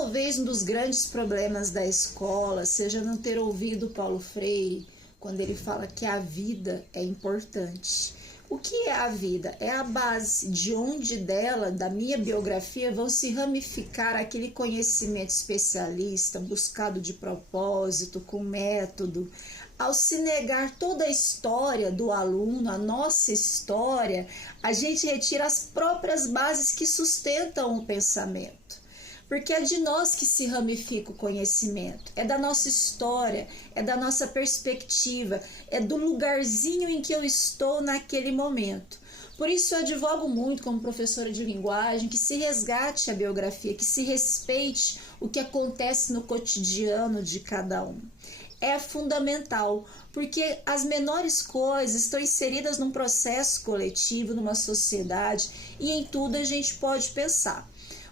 talvez um dos grandes problemas da escola seja não ter ouvido Paulo Freire quando ele fala que a vida é importante. O que é a vida? É a base de onde dela, da minha biografia, vão se ramificar aquele conhecimento especialista, buscado de propósito, com método. Ao se negar toda a história do aluno, a nossa história, a gente retira as próprias bases que sustentam o pensamento. Porque é de nós que se ramifica o conhecimento, é da nossa história, é da nossa perspectiva, é do lugarzinho em que eu estou naquele momento. Por isso eu advogo muito como professora de linguagem que se resgate a biografia, que se respeite o que acontece no cotidiano de cada um. É fundamental, porque as menores coisas estão inseridas num processo coletivo, numa sociedade, e em tudo a gente pode pensar.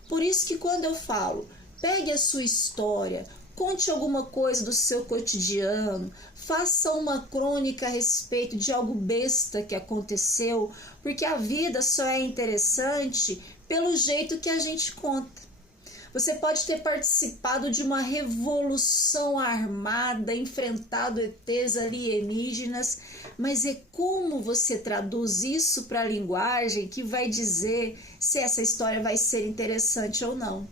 Por isso que quando eu falo, pegue a sua história, conte alguma coisa do seu cotidiano, faça uma crônica a respeito de algo besta que aconteceu, porque a vida só é interessante pelo jeito que a gente conta. Você pode ter participado de uma revolução armada, enfrentado ETs alienígenas, mas é como você traduz isso para a linguagem que vai dizer se essa história vai ser interessante ou não.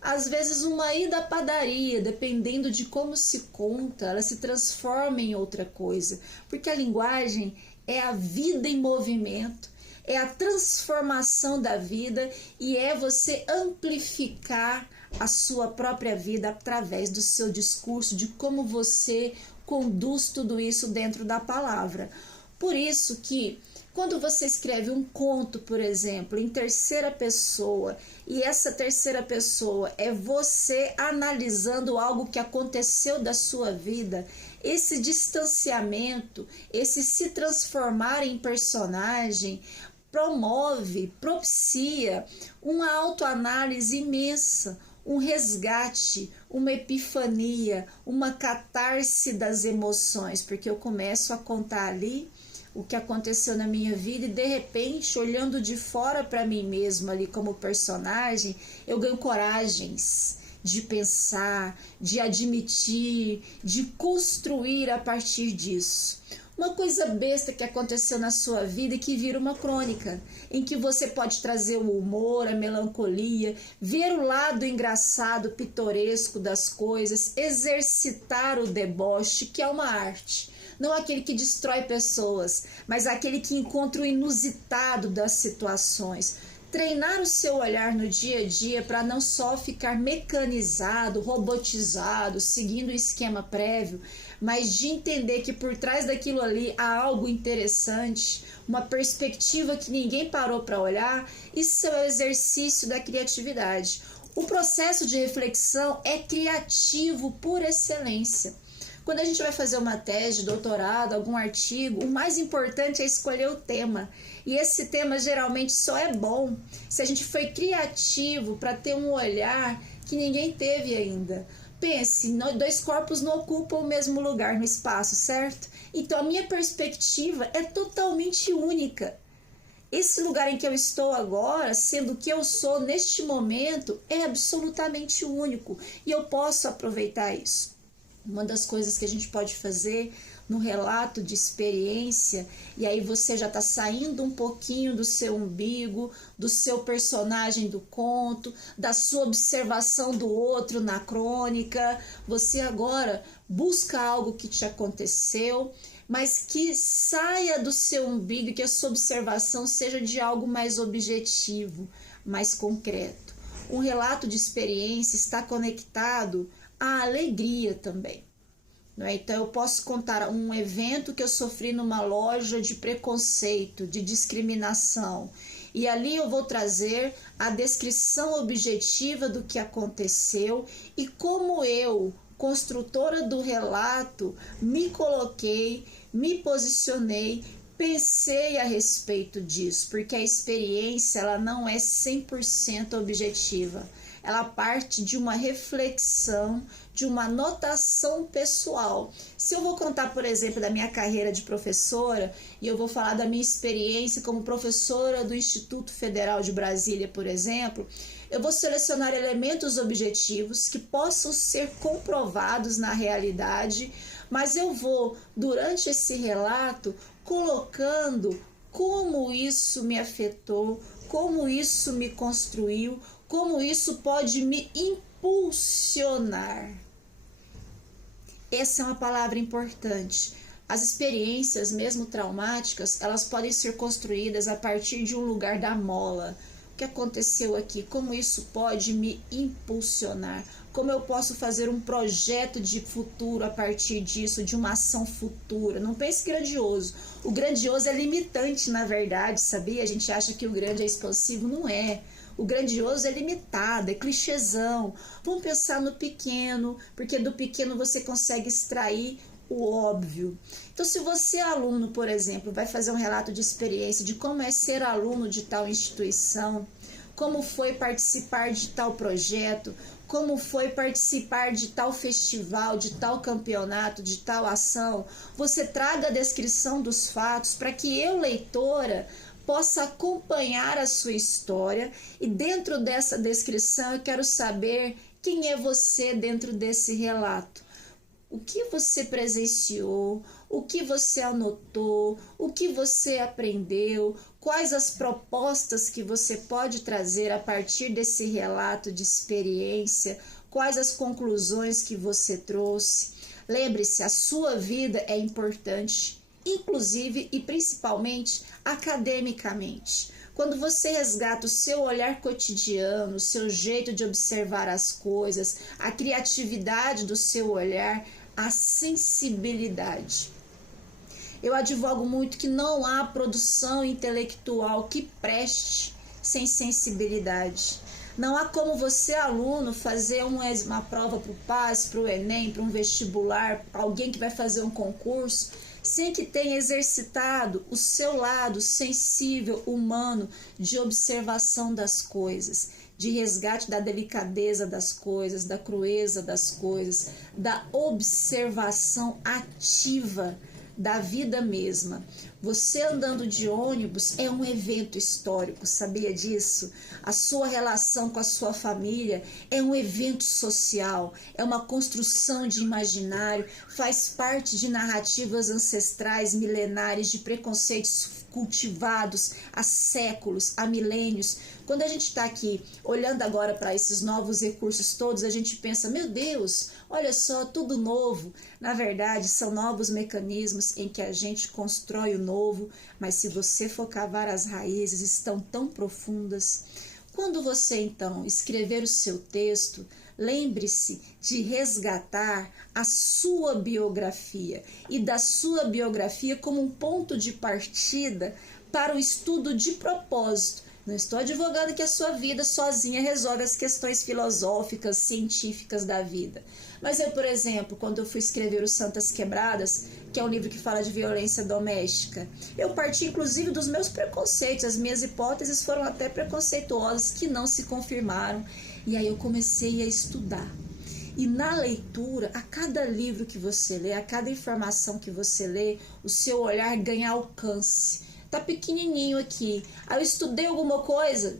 Às vezes uma ida à padaria, dependendo de como se conta, ela se transforma em outra coisa, porque a linguagem é a vida em movimento, é a transformação da vida e é você amplificar a sua própria vida através do seu discurso, de como você conduz tudo isso dentro da palavra. Por isso que quando você escreve um conto, por exemplo, em terceira pessoa, e essa terceira pessoa é você analisando algo que aconteceu da sua vida, esse distanciamento, esse se transformar em personagem, propicia uma autoanálise imensa, um resgate, uma epifania, uma catarse das emoções, porque eu começo a contar ali o que aconteceu na minha vida e de repente, olhando de fora para mim mesma ali como personagem, eu ganho coragens de pensar, de admitir, de construir a partir disso. Uma coisa besta que aconteceu na sua vida e que vira uma crônica, em que você pode trazer o humor, a melancolia, ver o lado engraçado, pitoresco das coisas, exercitar o deboche, que é uma arte. Não aquele que destrói pessoas, mas aquele que encontra o inusitado das situações. Treinar o seu olhar no dia a dia para não só ficar mecanizado, robotizado, seguindo o esquema prévio, mas de entender que por trás daquilo ali há algo interessante, uma perspectiva que ninguém parou para olhar. Isso é o exercício da criatividade. O processo de reflexão é criativo por excelência. Quando a gente vai fazer uma tese, doutorado, algum artigo, o mais importante é escolher o tema. E esse tema geralmente só é bom se a gente foi criativo para ter um olhar que ninguém teve ainda. Pense, dois corpos não ocupam o mesmo lugar no espaço, certo? Então a minha perspectiva é totalmente única. Esse lugar em que eu estou agora, sendo o que eu sou neste momento, é absolutamente único e eu posso aproveitar isso. Uma das coisas que a gente pode fazer no relato de experiência, e aí você já está saindo um pouquinho do seu umbigo, do seu personagem do conto, da sua observação do outro na crônica, você agora busca algo que te aconteceu, mas que saia do seu umbigo e que a sua observação seja de algo mais objetivo, mais concreto. Um relato de experiência está conectado à alegria também. Não é? Então eu posso contar um evento que eu sofri numa loja de preconceito, de discriminação, e ali eu vou trazer a descrição objetiva do que aconteceu e como eu, construtora do relato, me coloquei, me posicionei, pensei a respeito disso, porque a experiência ela não é 100% objetiva. Ela parte de uma reflexão, de uma anotação pessoal. Se eu vou contar, por exemplo, da minha carreira de professora, e eu vou falar da minha experiência como professora do Instituto Federal de Brasília, por exemplo, Eu vou selecionar elementos objetivos que possam ser comprovados na realidade, mas eu vou, durante esse relato, colocando como isso me afetou, como isso me construiu, como isso pode me impulsionar. Essa é uma palavra importante. As experiências, mesmo traumáticas, elas podem ser construídas a partir de um lugar da mola. O que aconteceu aqui? Como isso pode me impulsionar? Como eu posso fazer um projeto de futuro a partir disso, de uma ação futura? Não pense grandioso. O grandioso é limitante, na verdade, sabia? A gente acha que o grande é expansivo, não é. O grandioso é limitado, é clichêzão. Vamos pensar no pequeno, porque do pequeno você consegue extrair o óbvio. Então, se você é aluno, por exemplo, vai fazer um relato de experiência de como é ser aluno de tal instituição, como foi participar de tal projeto, como foi participar de tal festival, de tal campeonato, de tal ação, você traga a descrição dos fatos para que eu, leitora, possa acompanhar a sua história, e dentro dessa descrição eu quero saber quem é você dentro desse relato. O que você presenciou, o que você anotou, o que você aprendeu, quais as propostas que você pode trazer a partir desse relato de experiência, quais as conclusões que você trouxe. Lembre-se, a sua vida é importante, inclusive e principalmente academicamente. Quando você resgata o seu olhar cotidiano, o seu jeito de observar as coisas, a criatividade do seu olhar, a sensibilidade. Eu advogo muito que não há produção intelectual que preste sem sensibilidade. Não há como você, aluno, fazer uma prova para o PAS, para o Enem, para um vestibular, para alguém que vai fazer um concurso, sem que tenha exercitado o seu lado sensível, humano, de observação das coisas, de resgate da delicadeza das coisas, da crueza das coisas, da observação ativa da vida mesma. Você andando de ônibus é um evento histórico, sabia disso? A sua relação com a sua família é um evento social, é uma construção de imaginário, faz parte de narrativas ancestrais milenares de preconceitos cultivados há séculos, há milênios. Quando a gente está aqui olhando agora para esses novos recursos todos, a gente pensa, meu Deus, olha só, tudo novo. Na verdade, são novos mecanismos em que a gente constrói o novo, mas se você for cavar as raízes, estão tão profundas. Quando você, então, escrever o seu texto, lembre-se de resgatar a sua biografia e da sua biografia como um ponto de partida para o estudo de propósito. Não estou advogando que a sua vida sozinha resolve as questões filosóficas, científicas da vida. Mas eu, por exemplo, quando eu fui escrever o Santas Quebradas, que é um livro que fala de violência doméstica, eu parti inclusive dos meus preconceitos, as minhas hipóteses foram até preconceituosas que não se confirmaram, e aí eu comecei a estudar. E na leitura, a cada livro que você lê, a cada informação que você lê, o seu olhar ganha alcance. Tá pequenininho aqui. Aí eu estudei alguma coisa.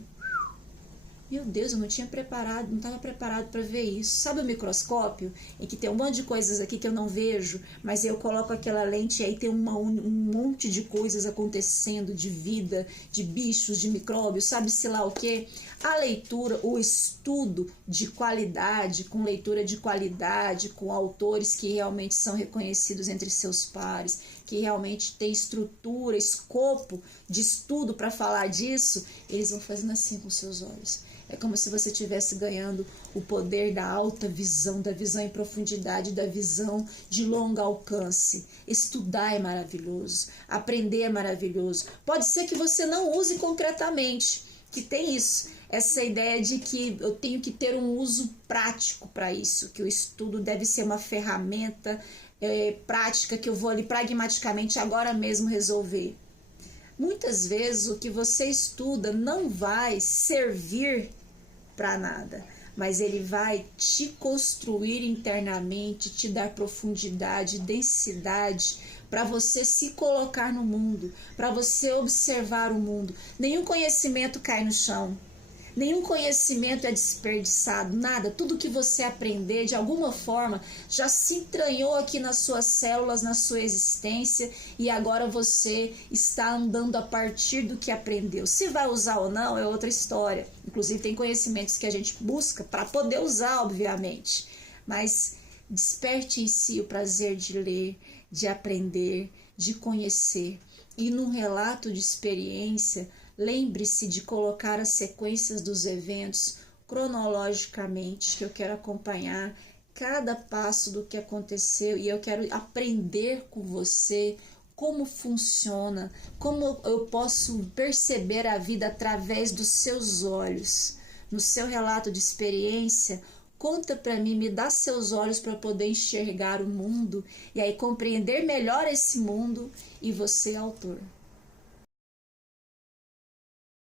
Meu Deus, eu não tinha preparado, não estava preparado para ver isso. Sabe o microscópio? Em que tem um monte de coisas aqui que eu não vejo, mas eu coloco aquela lente e aí tem um monte de coisas acontecendo, de vida, de bichos, de micróbios, sabe-se lá o quê? A leitura, o estudo de qualidade, com leitura de qualidade, com autores que realmente são reconhecidos entre seus pares, que realmente tem estrutura, escopo de estudo para falar disso, eles vão fazendo assim com seus olhos. É como se você estivesse ganhando o poder da alta visão, da visão em profundidade, da visão de longo alcance. Estudar é maravilhoso, aprender é maravilhoso. Pode ser que você não use concretamente, que tem isso, essa ideia de que eu tenho que ter um uso prático para isso, que o estudo deve ser uma ferramenta prática que eu vou ali pragmaticamente agora mesmo resolver. Muitas vezes o que você estuda não vai servir para nada, mas ele vai te construir internamente, te dar profundidade, densidade, para você se colocar no mundo, para você observar o mundo. Nenhum conhecimento cai no chão. Nenhum conhecimento é desperdiçado, nada. Tudo que você aprender, de alguma forma, já se entranhou aqui nas suas células, na sua existência, e agora você está andando a partir do que aprendeu. Se vai usar ou não é outra história. Inclusive tem conhecimentos que a gente busca para poder usar, obviamente. Mas desperte em si o prazer de ler, de aprender, de conhecer. E num relato de experiência, lembre-se de colocar as sequências dos eventos cronologicamente, que eu quero acompanhar cada passo do que aconteceu e eu quero aprender com você como funciona, como eu posso perceber a vida através dos seus olhos. No seu relato de experiência, conta para mim, me dá seus olhos para poder enxergar o mundo e aí compreender melhor esse mundo e você, autor.